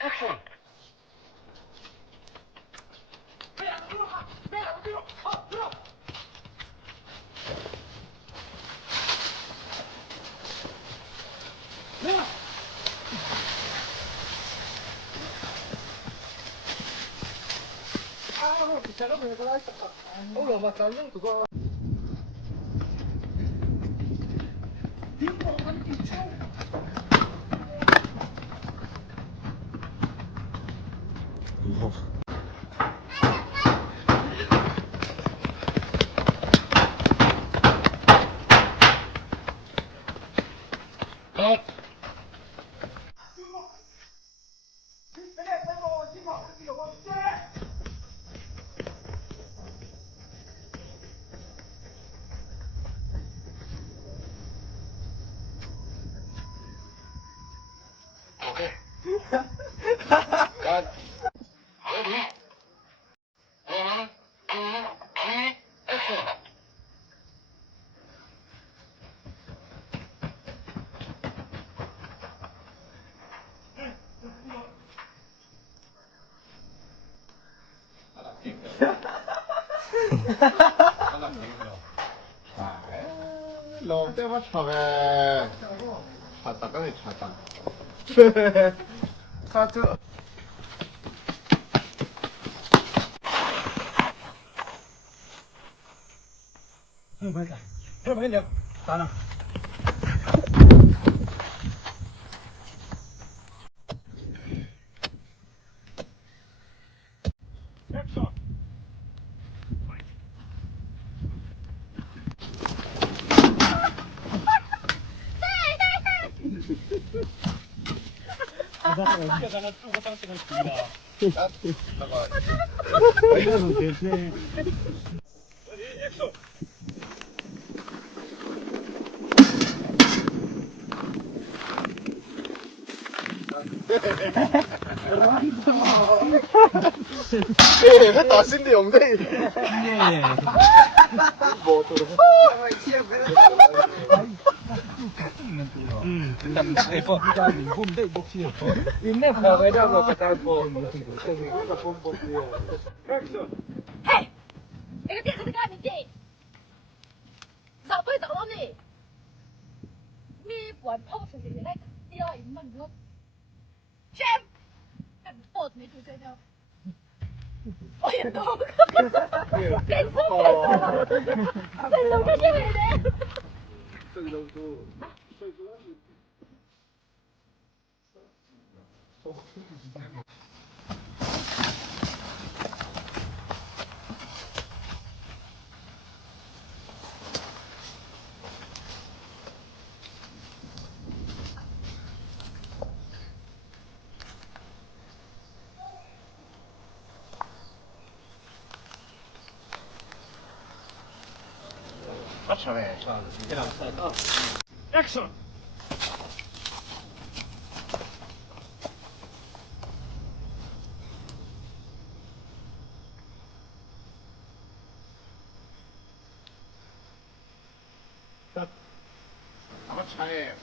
액션! 잠깐만, 그거. 오케이. 갓. 레디. 원, 투, 쓰리, 액션. 너 때만 참해. 찾다 꺼내 찾다. 카트. 맞아. 해봐, 나는. 액션! 나는 투고 상승을 줍니다. 이거는 대체. 액션! 예, 다신데 영상이. 네. 뭐 또. 인내 가가지고 갖다 놓고. 액션! 嘿，你个电视干你弟，走推走咯你，咪玩泡出去来，第二一问我，Jam，很多没出现的，我也都，真是的，真的不是你的。참해. 액션! 아마 차에